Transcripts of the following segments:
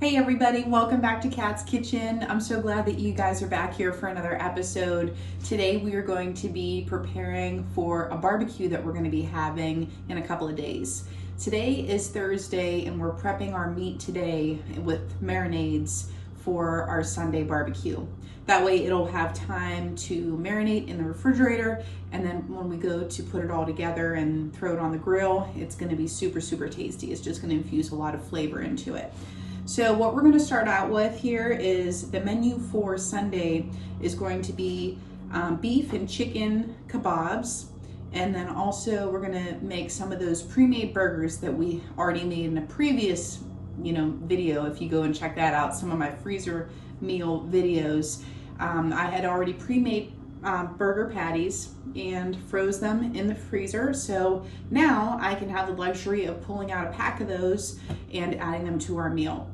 Hey everybody, welcome back to Kat's Kitchen. I'm so glad that you guys are back here for another episode. Today we are going to be preparing for a barbecue that we're going to be having in a couple of days. Today is Thursday and we're prepping our meat today with marinades for our Sunday barbecue. That way it'll have time to marinate in the refrigerator, and then when we go to put it all together and throw it on the grill, it's going to be super tasty. It's just going to infuse a lot of flavor into it. So what we're going to start out with here is the menu for Sunday is going to be beef and chicken kebabs. And then also we're going to make some of those pre-made burgers that we already made in a previous video. If you go and check that out, some of my freezer meal videos, I had already pre-made burger patties and froze them in the freezer. So now I can have the luxury of pulling out a pack of those and adding them to our meal.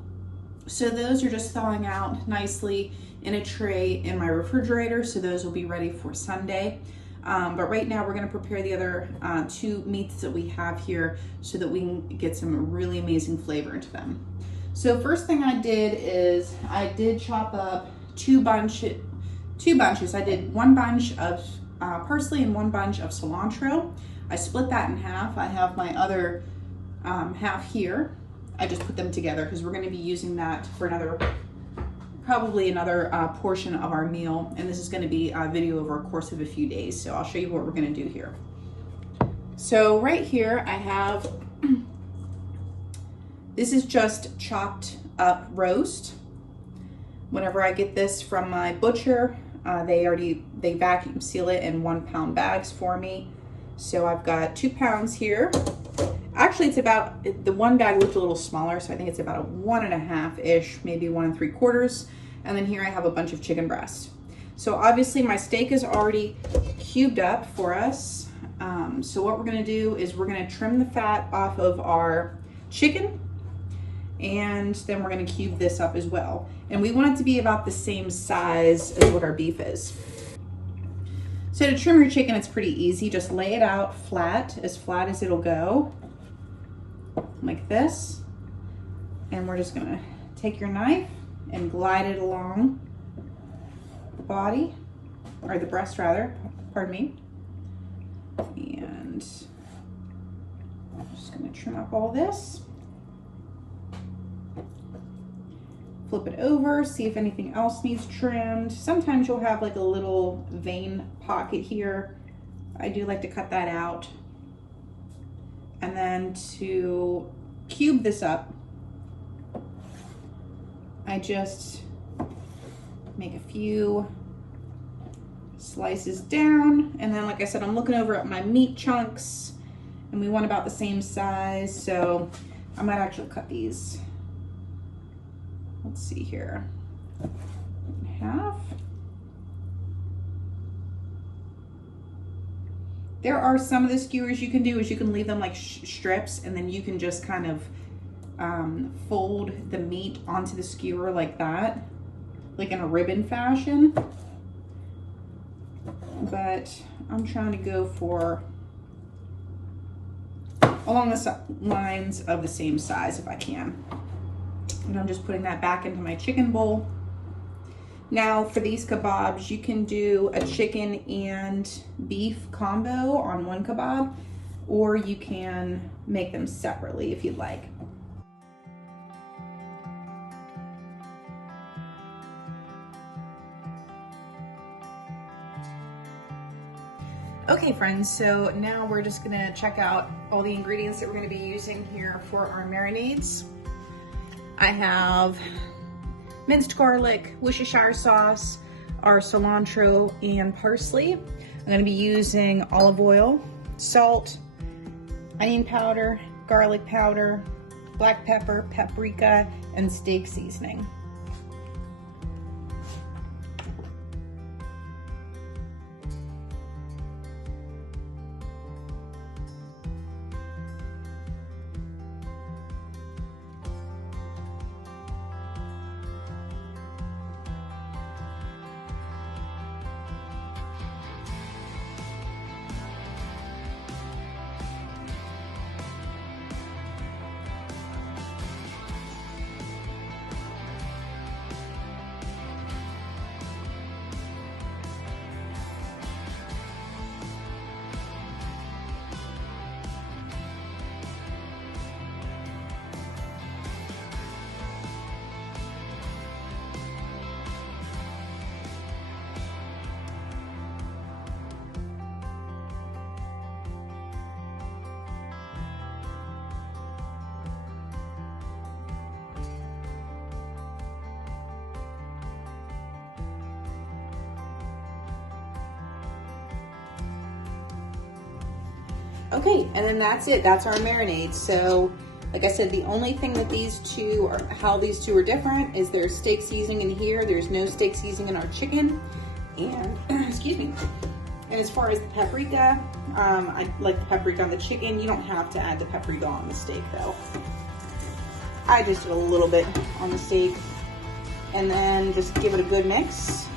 So those are just thawing out nicely in a tray in my refrigerator. So those will be ready for Sunday. But right now we're going to prepare the other two meats that we have here so that we can get some really amazing flavor into them. So first thing I did is I did chop up two bunches. I did one bunch of parsley and one bunch of cilantro. I split that in half. I have my other half here. I just put them together because we're going to be using that for probably another portion of our meal. And this is going to be a video over a course of a few days. So I'll show you what we're going to do here. So right here I have, this is just chopped up roast. Whenever I get this from my butcher, they vacuum seal it in 1 pound bags for me. So I've got 2 pounds here. Actually, it's about, the one bag looked a little smaller, so I think it's about a 1.5-ish, maybe 1 3/4. And then here I have a bunch of chicken breast. So obviously my steak is already cubed up for us. So what we're gonna do is we're gonna trim the fat off of our chicken, and then we're gonna cube this up as well. And we want it to be about the same size as what our beef is. So to trim your chicken, it's pretty easy. Just lay it out flat as it'll go, like this. And we're just gonna take your knife and glide it along the body, or the breast rather, pardon me. And I'm just gonna trim up all this. Flip it over, see if anything else needs trimmed. Sometimes you'll have like a little vein pocket here. I do like to cut that out. And then to cube this up, I just make a few slices down. And then, like I said, I'm looking over at my meat chunks and we want about the same size. So I might actually cut these, let's see here, in half. There are some of the skewers you can do is you can leave them like strips, and then you can just kind of fold the meat onto the skewer like that, like in a ribbon fashion. But I'm trying to go for along the lines of the same size if I can. And I'm just putting that back into my chicken bowl. Now for these kebabs, you can do a chicken and beef combo on one kebab, or you can make them separately if you'd like. Okay friends, so now we're just gonna check out all the ingredients that we're gonna be using here for our marinades. I have minced garlic, Worcestershire sauce, our cilantro and parsley. I'm gonna be using olive oil, salt, onion powder, garlic powder, black pepper, paprika, and steak seasoning. Okay, and then that's it. That's our marinade. So, like I said, the only thing that these two are, how these two are different is there's steak seasoning in here. There's no steak seasoning in our chicken. And, excuse me. And as far as the paprika, I like the paprika on the chicken. You don't have to add the paprika on the steak though. I just did a little bit on the steak. And then just give it a good mix.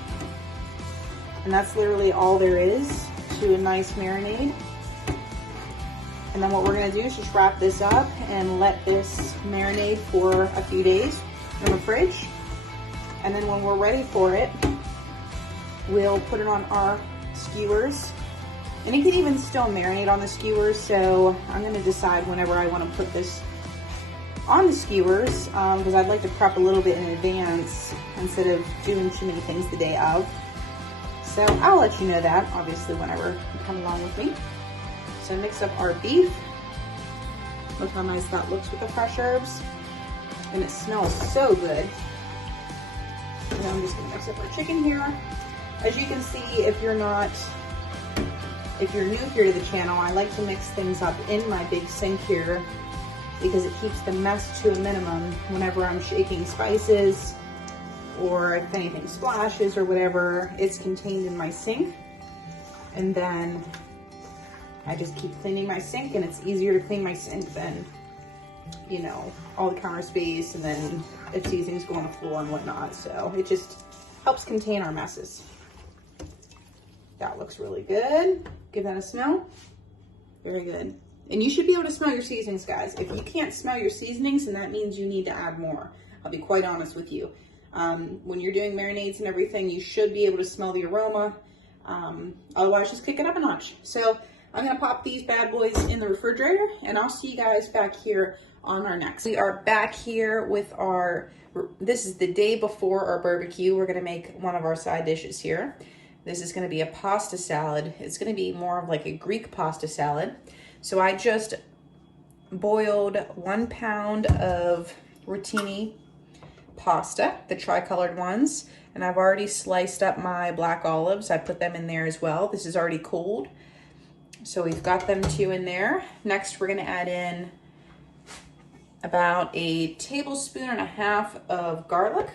And that's literally all there is to a nice marinade. And then what we're gonna do is just wrap this up and let this marinate for a few days in the fridge. And then when we're ready for it, we'll put it on our skewers. And you can even still marinate on the skewers, so I'm gonna decide whenever I wanna put this on the skewers, because I'd like to prep a little bit in advance instead of doing too many things the day of. So I'll let you know that, obviously, whenever you come along with me. So mix up our beef. Look how nice that looks with the fresh herbs. And it smells so good. And I'm just gonna mix up our chicken here. As you can see, if you're new here to the channel, I like to mix things up in my big sink here because it keeps the mess to a minimum whenever I'm shaking spices, or if anything splashes or whatever, it's contained in my sink. And then I just keep cleaning my sink, and it's easier to clean my sink than, you know, all the counter space and then if seasonings go on the floor and whatnot. So it just helps contain our messes. That looks really good. Give that a smell. Very good. And you should be able to smell your seasonings, guys. If you can't smell your seasonings, then that means you need to add more. I'll be quite honest with you. When you're doing marinades and everything, you should be able to smell the aroma. Otherwise, just kick it up a notch. So I'm gonna pop these bad boys in the refrigerator, and I'll see you guys back here on our next. We are back here with our, this is the day before our barbecue. We're gonna make one of our side dishes here. This is gonna be a pasta salad. It's gonna be more of like a Greek pasta salad. So I just boiled 1 pound of Rotini pasta, the tricolored ones, and I've already sliced up my black olives. I put them in there as well. This is already cooled. So we've got them 2 in there. Next, we're gonna add in about 1.5 tablespoons of garlic.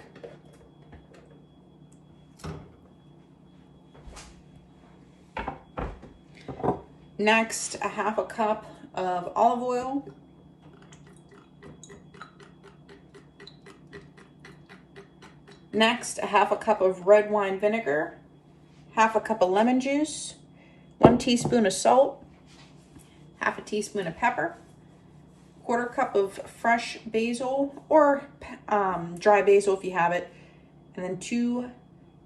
Next, 1/2 cup of olive oil. Next, 1/2 cup of red wine vinegar, 1/2 cup of lemon juice, 1 teaspoon of salt, 1/2 teaspoon of pepper, 1/4 cup of fresh basil or dry basil if you have it, and then 2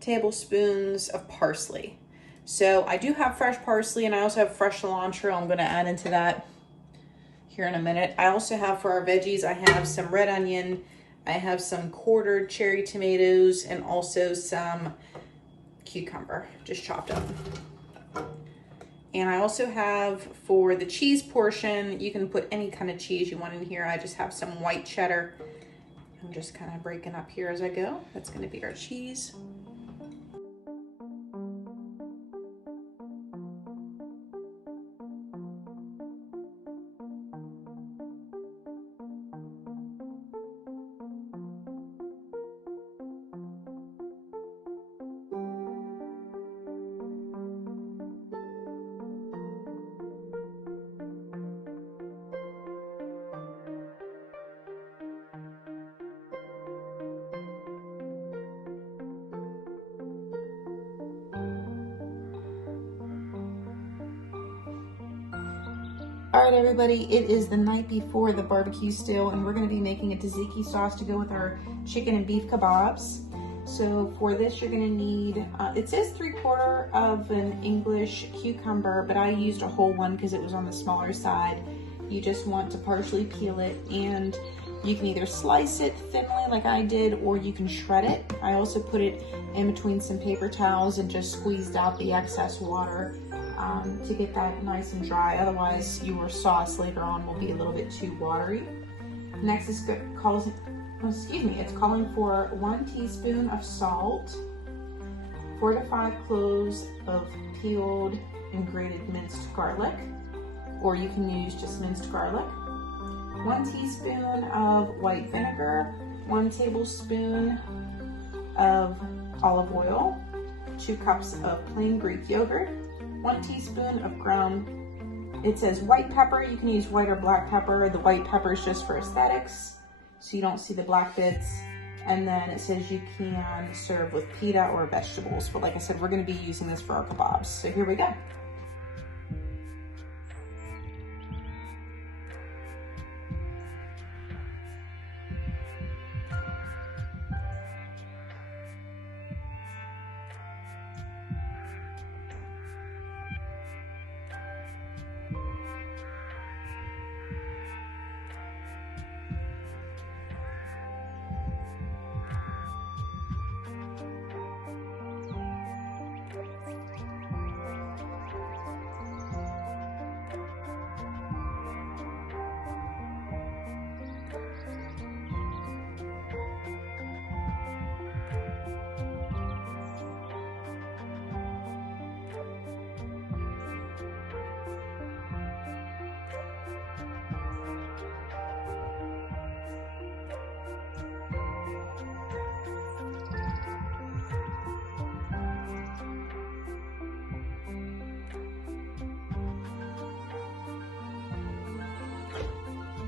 tablespoons of parsley. So I do have fresh parsley, and I also have fresh cilantro. I'm gonna add into that here in a minute. I also have, for our veggies, I have some red onion, I have some quartered cherry tomatoes, and also some cucumber, just chopped up. And I also have, for the cheese portion, you can put any kind of cheese you want in here. I just have some white cheddar. I'm just kind of breaking up here as I go. That's gonna be our cheese. All right, everybody, it is the night before the barbecue still, and we're gonna be making a tzatziki sauce to go with our chicken and beef kebabs. So for this, you're gonna need, it says 3/4 of an English cucumber, but I used a whole one because it was on the smaller side. You just want to partially peel it, and you can either slice it thinly like I did, or you can shred it. I also put it in between some paper towels and just squeezed out the excess water to get that nice and dry. Otherwise, your sauce later on will be a little bit too watery. Next is it's calling for 1 teaspoon of salt, 4 to 5 cloves of peeled and grated minced garlic, or you can use just minced garlic. 1 teaspoon of white vinegar, 1 tablespoon of olive oil, 2 cups of plain Greek yogurt, 1 teaspoon of ground, it says white pepper. You can use white or black pepper. The white pepper is just for aesthetics, so you don't see the black bits. And then it says you can serve with pita or vegetables. But like I said, we're gonna be using this for our kebabs. So here we go.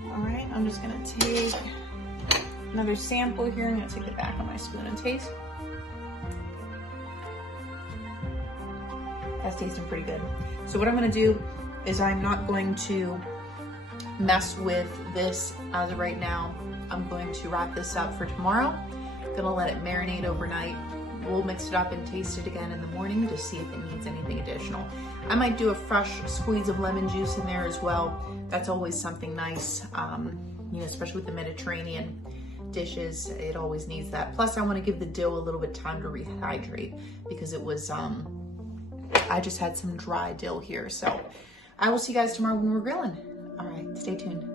All right, I'm just gonna take another sample here. I'm gonna take it back on my spoon and taste. That's tasting pretty good. So what I'm gonna do is I'm not going to mess with this as of right now. I'm going to wrap this up for tomorrow. Gonna let it marinate overnight. We'll mix it up and taste it again in the morning to see if it needs anything additional. I might do a fresh squeeze of lemon juice in there as well. That's always something nice, you know, especially with the Mediterranean dishes, it always needs that. Plus I wanna give the dough a little bit of time to rehydrate because it was, I just had some dry dill here. So I will see you guys tomorrow when we're grilling. All right, stay tuned.